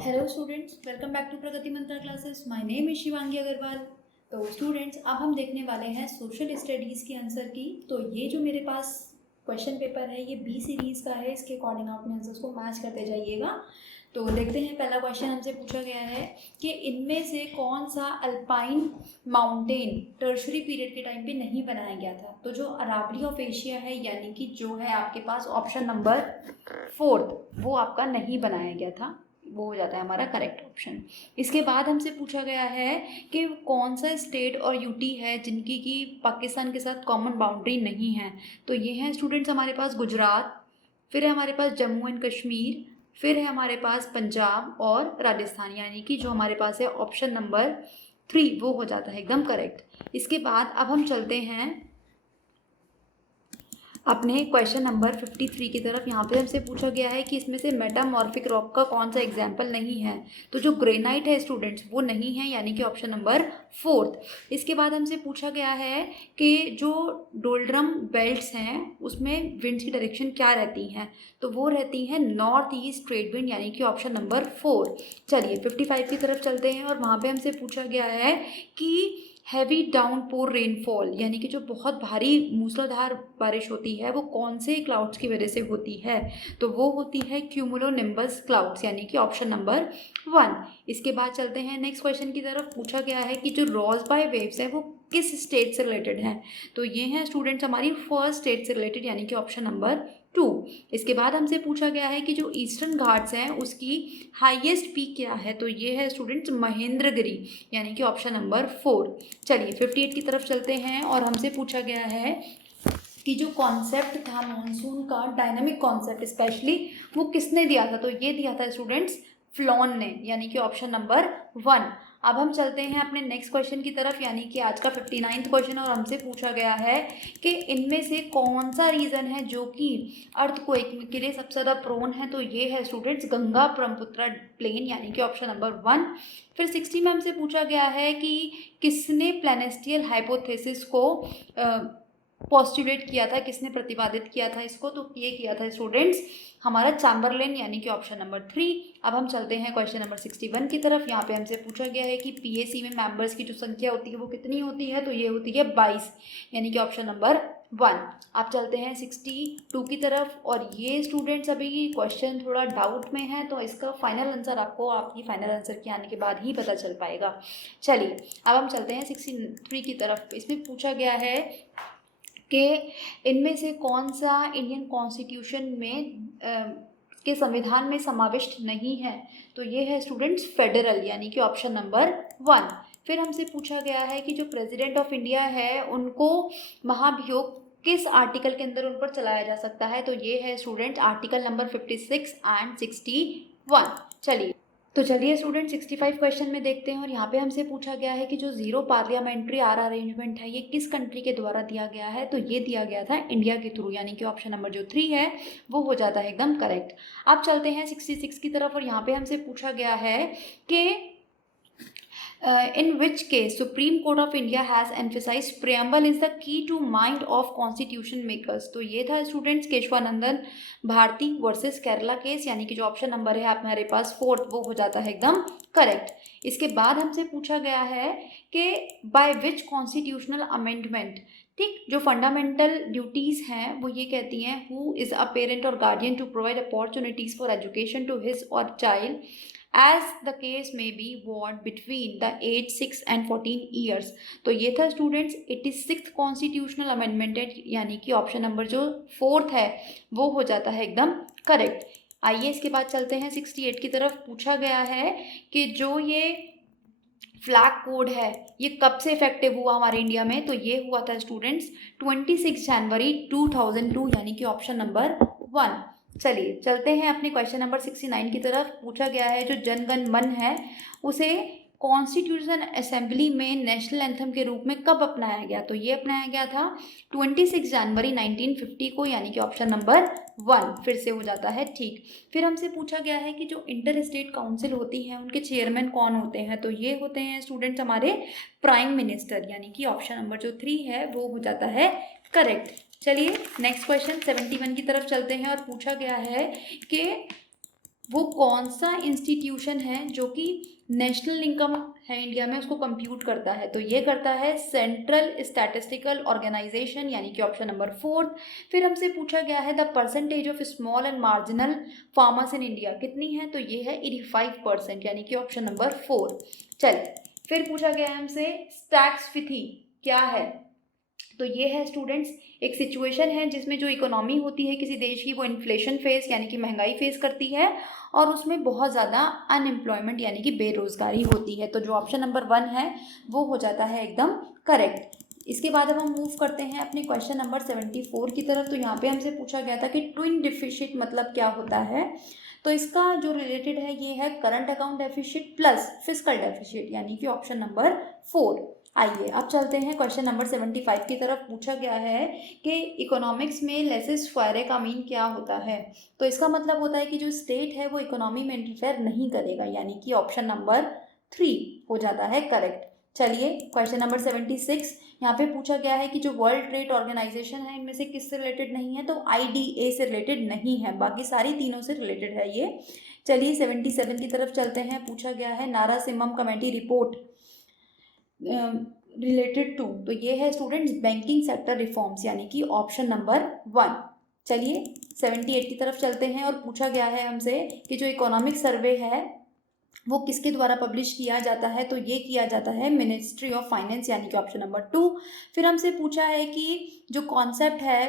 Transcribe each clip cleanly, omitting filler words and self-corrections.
Hello students, welcome back to Pragati Mantra classes. My name is Shivangi Agrawal. तो students, अब हम देखने वाले हैं सोशल स्टडीज़ की आंसर की। तो ये जो मेरे पास क्वेश्चन पेपर है ये बी सीरीज़ का है। इसके अकॉर्डिंग अपने आंसर्स को मैच करते जाइएगा। तो देखते हैं, पहला क्वेश्चन हमसे पूछा गया है कि इनमें से कौन सा अल्पाइन माउंटेन टर्शरी पीरियड के टाइम पे नहीं बनाया गया था। तो जो अरावली ऑफ एशिया है, यानी कि जो है आपके पास ऑप्शन नंबर 4, वो आपका नहीं बनाया गया था। वो हो जाता है हमारा करेक्ट ऑप्शन। इसके बाद हमसे पूछा गया है कि कौन सा स्टेट और यूटी है जिनकी की पाकिस्तान के साथ कॉमन बाउंड्री नहीं है। तो ये हैं स्टूडेंट्स हमारे पास गुजरात, फिर है हमारे पास जम्मू एंड कश्मीर, फिर है हमारे पास पंजाब और राजस्थान, यानी कि जो हमारे पास है ऑप्शन नंबर 3, वो हो जाता है एकदम करेक्ट। इसके बाद अब हम चलते हैं अपने क्वेश्चन नंबर 53 की तरफ। यहाँ पे हमसे पूछा गया है कि इसमें से मेटामॉर्फिक रॉक का कौन सा एग्जाम्पल नहीं है। तो जो ग्रेनाइट है स्टूडेंट्स वो नहीं है, यानी कि ऑप्शन नंबर 4। इसके बाद हमसे पूछा गया है कि जो डोल्ड्रम बेल्ट्स हैं उसमें विंड्स की डायरेक्शन क्या रहती हैं। तो वो रहती हैं नॉर्थ ईस्ट ट्रेड विंड, यानी कि ऑप्शन नंबर 4। चलिए 55 की तरफ चलते हैं और वहाँ पर हमसे पूछा गया है कि हैवी डाउनपोर रेनफॉल, यानी कि जो बहुत भारी मूसलाधार बारिश होती है वो कौन से क्लाउड्स की वजह से होती है। तो वो होती है क्यूमुलोनिम्बस क्लाउड्स, यानी कि ऑप्शन नंबर 1। इसके बाद चलते हैं नेक्स्ट क्वेश्चन की तरफ। पूछा गया है कि जो रोज़बाई वेव्स है वो किस स्टेट से रिलेटेड हैं। तो ये हैं स्टूडेंट्स हमारी फर्स्ट स्टेट से रिलेटेड, यानी कि ऑप्शन नंबर 2। इसके बाद हमसे पूछा गया है कि जो ईस्टर्न घाट्स हैं उसकी हाईएस्ट पीक क्या है। तो ये है स्टूडेंट्स महेंद्रगिरी, यानी कि ऑप्शन नंबर 4। चलिए 58 की तरफ चलते हैं और हमसे पूछा गया है कि जो कॉन्सेप्ट था मॉनसून का, डायनामिक कॉन्सेप्ट स्पेशली, वो किसने दिया था। तो ये दिया था स्टूडेंट्स फ्लॉन ने, यानी कि ऑप्शन नंबर 1। अब हम चलते हैं अपने नेक्स्ट क्वेश्चन की तरफ, यानी कि आज का 59वां क्वेश्चन। और हमसे पूछा गया है कि इनमें से कौन सा रीजन है जो कि अर्थक्वेक के लिए सबसे ज़्यादा प्रोन है। तो ये है स्टूडेंट्स गंगा ब्रह्मपुत्र प्लेन, यानी कि ऑप्शन नंबर 1। फिर 60 में हमसे पूछा गया है कि किसने प्लैनेस्टियल हाइपोथेसिस को पोस्टुलेट किया था, किसने प्रतिपादित किया था इसको। तो ये किया था स्टूडेंट्स हमारा चैम्बरलेन, यानी कि ऑप्शन नंबर 3। अब हम चलते हैं क्वेश्चन नंबर 61 की तरफ। यहाँ पे हमसे पूछा गया है कि पीएसी में मेंबर्स की जो संख्या होती है वो कितनी होती है। तो ये होती है 22, यानी कि ऑप्शन नंबर 1। आप चलते हैं 62 की तरफ और ये स्टूडेंट्स अभी क्वेश्चन थोड़ा डाउट में है, तो इसका फाइनल आंसर आपको आपकी फाइनल आंसर के आने के बाद ही पता चल पाएगा। चलिए अब हम चलते हैं 63 की तरफ। इसमें पूछा गया है कि इनमें से कौन सा इंडियन कॉन्स्टिट्यूशन में के संविधान में समाविष्ट नहीं है। तो ये है स्टूडेंट्स फेडरल, यानी कि ऑप्शन नंबर 1। फिर हमसे पूछा गया है कि जो प्रेसिडेंट ऑफ इंडिया है उनको महाभियोग किस आर्टिकल के अंदर उन पर चलाया जा सकता है। तो ये है स्टूडेंट आर्टिकल नंबर 56 एंड 61। चलिए स्टूडेंट 65 क्वेश्चन में देखते हैं और यहाँ पे हमसे पूछा गया है कि जो जीरो पार्लियामेंट्री आर अरेंजमेंट है ये किस कंट्री के द्वारा दिया गया है। तो ये दिया गया था इंडिया के थ्रू, यानी कि ऑप्शन नंबर जो 3 है वो हो जाता है एकदम करेक्ट। अब चलते हैं 66 की तरफ और यहाँ पे हमसे पूछा गया है कि in which case Supreme Court of India has emphasized preamble is the key to mind of constitution makers। तो ये था students Keshavanandan Bharati versus Kerala case, यानी कि जो ऑप्शन नंबर है हमारे पास 4, वो हो जाता है एकदम करेक्ट। इसके बाद हमसे पूछा गया है कि बाय विच कॉन्स्टिट्यूशनल अमेंडमेंट, ठीक, जो फंडामेंटल ड्यूटीज़ हैं वो ये कहती हैं हु इज़ अ पेरेंट और guardian to provide opportunities for education to his और child as the case may be what between the age 6 and 14 years। तो ये था स्टूडेंट्स 86th कॉन्स्टिट्यूशनल अमेंडमेंट है, यानी कि ऑप्शन नंबर जो 4th है वो हो जाता है एकदम करेक्ट। आइए इसके बाद चलते हैं 68 की तरफ। पूछा गया है कि जो ये फ्लैग कोड है ये कब से इफेक्टिव हुआ हमारे इंडिया में। तो ये हुआ था स्टूडेंट्स 26 जनवरी 2002, यानी कि ऑप्शन नंबर 1। चलिए चलते हैं अपने क्वेश्चन नंबर 69 की तरफ। पूछा गया है जो जन गण मन है उसे कॉन्स्टिट्यूशन असेंबली में नेशनल एंथम के रूप में कब अपनाया गया। तो ये अपनाया गया था 26 जनवरी 1950 को, यानी कि ऑप्शन नंबर 1 फिर से हो जाता है ठीक। फिर हमसे पूछा गया है कि जो इंटर स्टेट काउंसिल होती है उनके चेयरमैन कौन होते हैं। तो ये होते हैं स्टूडेंट्स हमारे प्राइम मिनिस्टर, यानी कि ऑप्शन नंबर जो 3 है वो हो जाता है करेक्ट। चलिए नेक्स्ट क्वेश्चन 71 की तरफ चलते हैं और पूछा गया है कि वो कौन सा इंस्टीट्यूशन है जो कि नेशनल इनकम है इंडिया में उसको कंप्यूट करता है, तो ये करता है सेंट्रल स्टैटिस्टिकल ऑर्गेनाइजेशन, यानी कि ऑप्शन नंबर 4। फिर हमसे पूछा गया है the percentage of small and marginal farmers in India कितनी है, तो ये है 85%, यानी कि ऑप्शन नंबर 4। चलिए, फिर पूछा गया है हमसे स्टैक्सफिथी क्या है, तो ये है स्टूडेंट्स एक सिचुएशन है जिसमें जो इकोनॉमी होती है किसी देश की वो इन्फ्लेशन फेस यानी कि महंगाई फेस करती है और उसमें बहुत ज़्यादा अनएम्प्लॉयमेंट यानी कि बेरोजगारी होती है। तो जो ऑप्शन नंबर 1 है वो हो जाता है एकदम करेक्ट। इसके बाद अब हम मूव करते हैं अपने क्वेश्चन नंबर 74 की तरफ। तो यहाँ पे हमसे पूछा गया था कि ट्विन डिफिसिट मतलब क्या होता है, तो इसका जो रिलेटेड है ये है current account deficit plus fiscal deficit, यानी कि ऑप्शन नंबर 4। आइए अब चलते हैं क्वेश्चन नंबर 75 की तरफ। पूछा गया है कि इकोनॉमिक्स में लेसेस फायरे का मीन क्या होता है, तो इसका मतलब होता है कि जो स्टेट है वो इकोनॉमी में इंटरफेयर नहीं करेगा, यानी कि ऑप्शन नंबर 3 हो जाता है करेक्ट। चलिए क्वेश्चन नंबर 76 यहाँ पे पूछा गया है कि जो वर्ल्ड ट्रेड ऑर्गेनाइजेशन है इनमें से किससे रिलेटेड नहीं है, तो IDA से रिलेटेड नहीं है, बाकी सारी तीनों से रिलेटेड है ये। चलिए 77 की तरफ चलते हैं। पूछा गया है नारासिम्हम कमेटी रिपोर्ट रिलेटेड टू, तो ये है स्टूडेंट्स बैंकिंग सेक्टर रिफॉर्म्स, यानी कि ऑप्शन नंबर 1। चलिए 78 की तरफ चलते हैं और पूछा गया है हमसे कि जो इकोनॉमिक सर्वे है वो किसके द्वारा पब्लिश किया जाता है, तो ये किया जाता है मिनिस्ट्री ऑफ फाइनेंस, यानी कि ऑप्शन नंबर 2। फिर हमसे पूछा है कि जो कॉन्सेप्ट है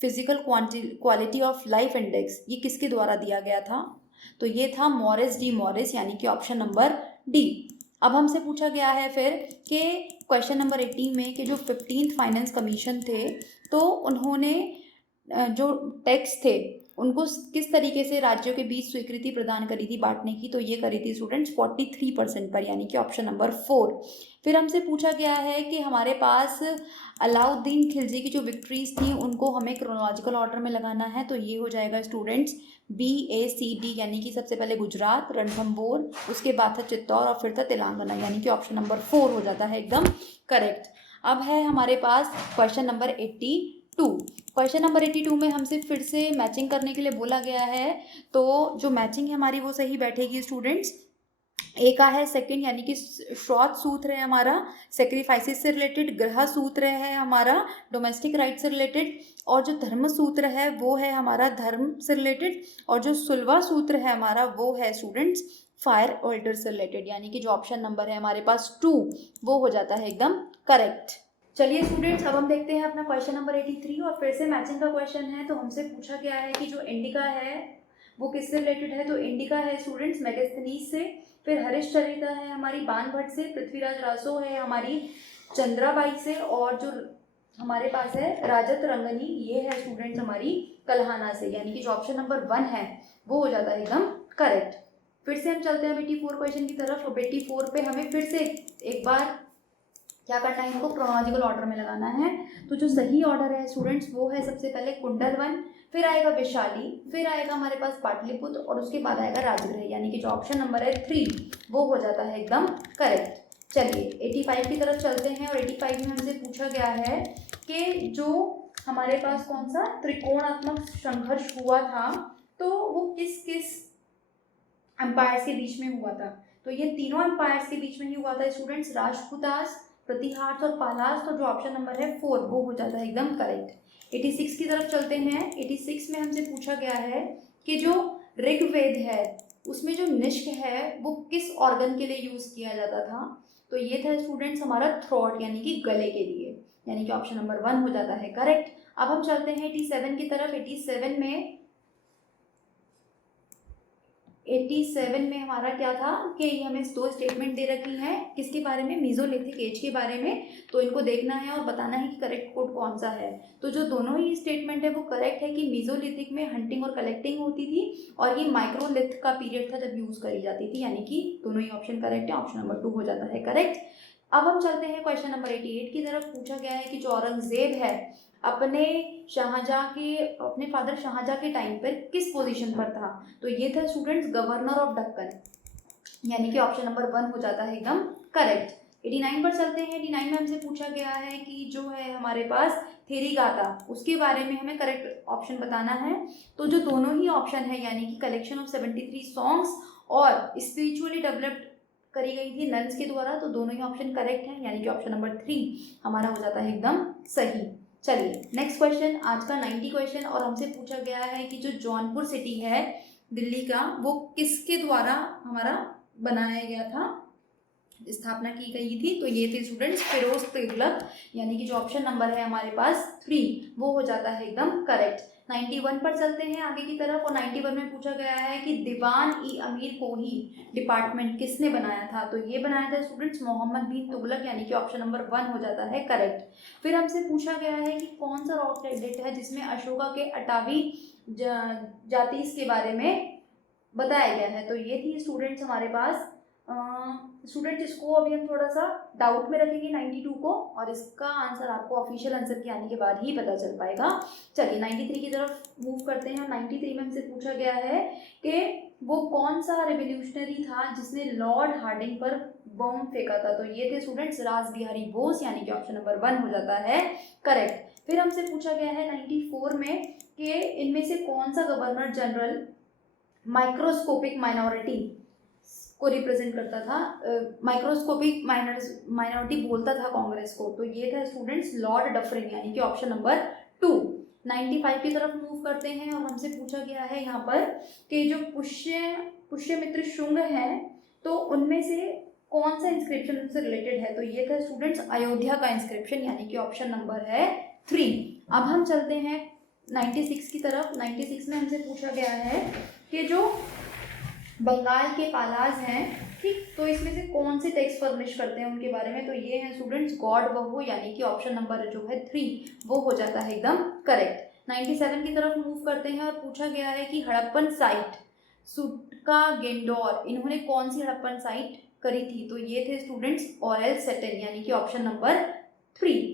physical quality of life index ये किसके द्वारा दिया गया था, तो ये था मॉरिस डी मॉरिस, यानी कि ऑप्शन नंबर डी। अब हमसे पूछा गया है फिर कि क्वेश्चन नंबर 80 में कि जो 15th फाइनेंस कमीशन थे तो उन्होंने जो टैक्स थे उनको किस तरीके से राज्यों के बीच स्वीकृति प्रदान करी थी बांटने की, तो ये करी थी स्टूडेंट्स 43% पर, यानी कि ऑप्शन नंबर 4। फिर हमसे पूछा गया है कि हमारे पास अलाउद्दीन खिलजी की जो विक्ट्रीज थी उनको हमें क्रोनोलॉजिकल ऑर्डर में लगाना है, तो ये हो जाएगा स्टूडेंट्स BACD, यानी कि सबसे पहले गुजरात, रणथंभौर, उसके बाद था चित्तौड़ और फिर था तेलंगाना, यानी कि ऑप्शन नंबर 4 हो जाता है एकदम करेक्ट। अब है हमारे पास क्वेश्चन नंबर 82। क्वेश्चन नंबर 82 में हमसे फिर से मैचिंग करने के लिए बोला गया है, तो जो मैचिंग है हमारी वो सही बैठेगी स्टूडेंट्स। ए का है सेकंड, यानी कि श्रौत सूत्र है हमारा सेक्रीफाइसेस से रिलेटेड, ग्रह सूत्र है हमारा डोमेस्टिक राइट से रिलेटेड, और जो धर्म सूत्र है वो है हमारा धर्म से रिलेटेड, और जो सुलवा सूत्र है हमारा वो है स्टूडेंट्स फायर ऑल्टर से रिलेटेड, यानी कि जो ऑप्शन नंबर है हमारे पास 2 वो हो जाता है एकदम करेक्ट। चलिए स्टूडेंट्स अब हम देखते हैं अपना क्वेश्चन नंबर 83 और फिर से मैचिंग का क्वेश्चन है। तो हमसे पूछा गया है कि जो इंडिका है वो किससे रिलेटेड है, तो इंडिका है स्टूडेंट्स मैगस्थनीज से, फिर हरिश्चरिता है हमारी बाणभट्ट से, पृथ्वीराज रासो है हमारी चंद्राबाई से, और जो हमारे पास है राजत रंगनी ये है स्टूडेंट्स हमारी कल्हाना से, यानी कि जो ऑप्शन नंबर 1 है वो हो जाता है एकदम करेक्ट। फिर से हम चलते हैं 84 क्वेश्चन की तरफ। 84 पे हमें फिर से एक बार क्या करना है, इनको क्रोनोलॉजिकल ऑर्डर में लगाना है। तो जो सही ऑर्डर है स्टूडेंट्स वो है सबसे पहले कुंडलवन, फिर आएगा वैशाली, फिर आएगा हमारे पास पाटलिपुत्र और उसके बाद आएगा राजगृह, यानी कि जो ऑप्शन नंबर है 3 वो हो जाता है एकदम करेक्ट। चलिए 85 की तरफ चलते हैं और 85 में हमसे पूछा गया है कि जो हमारे पास कौन सा त्रिकोणात्मक संघर्ष हुआ था तो वो किस किस एम्पायर्स के बीच में हुआ था, तो ये तीनों एम्पायर्स के बीच में ही हुआ था स्टूडेंट्स, राजपूतास, प्रतिहार्स और पालास, तो जो ऑप्शन नंबर है 4 वो हो जाता है एकदम करेक्ट। 86 की तरफ चलते हैं। 86 में हमसे पूछा गया है कि जो ऋग्वेद है उसमें जो निष्क है वो किस ऑर्गन के लिए यूज किया जाता था, तो ये था स्टूडेंट्स हमारा थ्रोट, यानी कि गले के लिए, यानी कि ऑप्शन नंबर 1 हो जाता है करेक्ट। अब हम चलते हैं 87 की तरफ। 87 में हमारा क्या था कि ये हमें 2 स्टेटमेंट दे रखी हैं किसके बारे में, मीजोलिथिक एज के बारे में, तो इनको देखना है और बताना है कि करेक्ट कोड कौन सा है। तो जो दोनों ही स्टेटमेंट है वो करेक्ट है कि मीजोलिथिक में हंटिंग और कलेक्टिंग होती थी और ये माइक्रोलिथ का पीरियड था जब यूज करी जाती थी, यानी कि दोनों ही ऑप्शन करेक्ट है, ऑप्शन नंबर 2 हो जाता है करेक्ट। अब हम चलते हैं क्वेश्चन नंबर 88 की तरफ। पूछा गया है कि जो औरंगजेब है अपने फादर शाहजहाँ के टाइम पर किस पोजीशन पर था, तो ये था स्टूडेंट्स गवर्नर ऑफ दक्कन, यानी कि ऑप्शन नंबर 1 हो जाता है एकदम करेक्ट। 89 पर चलते हैं। 89 में हमसे पूछा गया है कि जो है हमारे पास थेरीगाता, उसके बारे में हमें करेक्ट ऑप्शन बताना है। तो जो दोनों ही ऑप्शन है यानी कि कलेक्शन ऑफ 73 सॉन्ग्स और स्पिरिचुअली डेवलप्ड करी गई थी नन्स के द्वारा, तो दोनों ही ऑप्शन करेक्ट हैं यानी कि ऑप्शन नंबर 3 हमारा हो जाता है एकदम सही। चलिए नेक्स्ट क्वेश्चन, आज का 90 क्वेश्चन, और हमसे पूछा गया है कि जो जौनपुर सिटी है दिल्ली का, वो किसके द्वारा हमारा बनाया गया था, स्थापना की गई थी। तो ये थे स्टूडेंट्स फिरोज तुगलक, यानी कि जो ऑप्शन नंबर है हमारे पास 3 वो हो जाता है एकदम करेक्ट। 91 पर चलते हैं आगे की तरफ, और 91 में पूछा गया है कि दीवान ई अमीर कोही डिपार्टमेंट किसने बनाया था। तो ये बनाया था स्टूडेंट्स मोहम्मद बिन तुगलक, यानी कि ऑप्शन नंबर 1 हो जाता है करेक्ट। फिर हमसे पूछा गया है कि कौन सा रॉक क्रेडिट है जिसमें अशोका के अटावी जातीस के बारे में बताया गया है। तो ये थी स्टूडेंट्स हमारे पास। स्टूडेंट्स इसको अभी हम थोड़ा सा डाउट में रखेंगे 92 को, और इसका आंसर आपको ऑफिशियल आंसर के आने के बाद ही पता चल पाएगा। चलिए 93 की तरफ मूव करते हैं। 93 में हमसे पूछा गया है कि वो कौन सा रेवोल्यूशनरी था जिसने लॉर्ड हार्डिंग पर बम फेंका था। तो ये थे स्टूडेंट्स रास बिहारी बोस, यानी कि ऑप्शन नंबर 1 हो जाता है करेक्ट। फिर हमसे पूछा गया है 94 में कि इनमें से कौन सा गवर्नर जनरल माइक्रोस्कोपिक माइनॉरिटी को रिप्रेजेंट करता था, माइक्रोस्कोपिक माइनॉरिटी बोलता था कांग्रेस को। तो ये था स्टूडेंट्स लॉर्ड डफरिन, यानी कि ऑप्शन नंबर 2। 95 की तरफ मूव करते हैं, और हमसे पूछा गया है यहाँ पर कि जो पुष्यमित्र शुंग हैं तो उनमें से कौन सा इंस्क्रिप्शन उनसे रिलेटेड है। तो ये था स्टूडेंट्स अयोध्या का इंस्क्रिप्शन, यानी कि ऑप्शन नंबर है 3। अब हम चलते हैं 96 की तरफ। 96 में हमसे पूछा गया है कि जो बंगाल के पालाज हैं, ठीक, तो इसमें से कौन से टेक्स्ट फर्निश करते हैं उनके बारे में। तो ये है स्टूडेंट्स गॉड बहू, यानी कि ऑप्शन नंबर जो है 3 वो हो जाता है एकदम करेक्ट। 97 की तरफ मूव करते हैं, और पूछा गया है कि हड़प्पन साइट सुटका गेंडोर, इन्होंने कौन सी हड़प्पन साइट करी थी। तो ये थे स्टूडेंट्स ऑरेल सेटन, यानी कि ऑप्शन नंबर 3।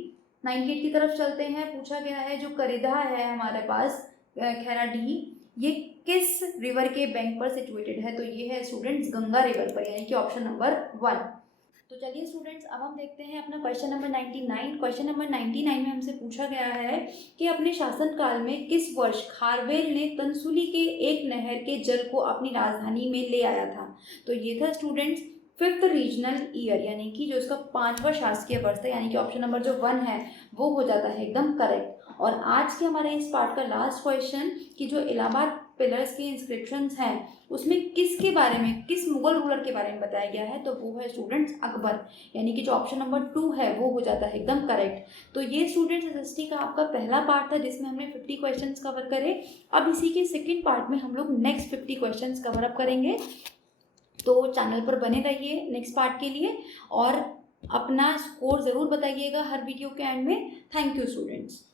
98 की तरफ चलते हैं। पूछा गया है जो करिधा है हमारे पास खैराडीह, ये किस रिवर के बैंक पर सिचुएटेड है। तो ये है स्टूडेंट्स गंगा रिवर पर, यानी कि ऑप्शन नंबर 1। तो चलिए स्टूडेंट्स अब हम देखते हैं अपना क्वेश्चन नंबर 99। क्वेश्चन नंबर 99 में हमसे पूछा गया है कि अपने शासनकाल में किस वर्ष खारवेल ने तंसुली के एक नहर के जल को अपनी राजधानी में ले आया था। तो ये था स्टूडेंट्स 5th रीजनल ईयर, यानी कि जो इसका 5वां शासकीय वर्ष था, यानी कि ऑप्शन नंबर जो 1 है वो हो जाता है एकदम करेक्ट। और आज के हमारे इस पार्ट का लास्ट क्वेश्चन कि जो इलाहाबाद पिलर्स के इंस्क्रिप्शंस हैं उसमें किसके बारे में, किस मुगल रूलर के बारे में बताया गया है। तो वो है स्टूडेंट्स अकबर, यानी कि जो ऑप्शन नंबर 2 है वो हो जाता है एकदम करेक्ट। तो ये स्टूडेंट्स एसएसटी का आपका पहला पार्ट था जिसमें हमने 50 क्वेश्चंस कवर करे। अब इसी के सेकेंड पार्ट में हम लोग नेक्स्ट 50 क्वेश्चंस कवर अप करेंगे। तो चैनल पर बने रहिए नेक्स्ट पार्ट के लिए, और अपना स्कोर ज़रूर बताइएगा हर वीडियो के एंड में। Thank you students.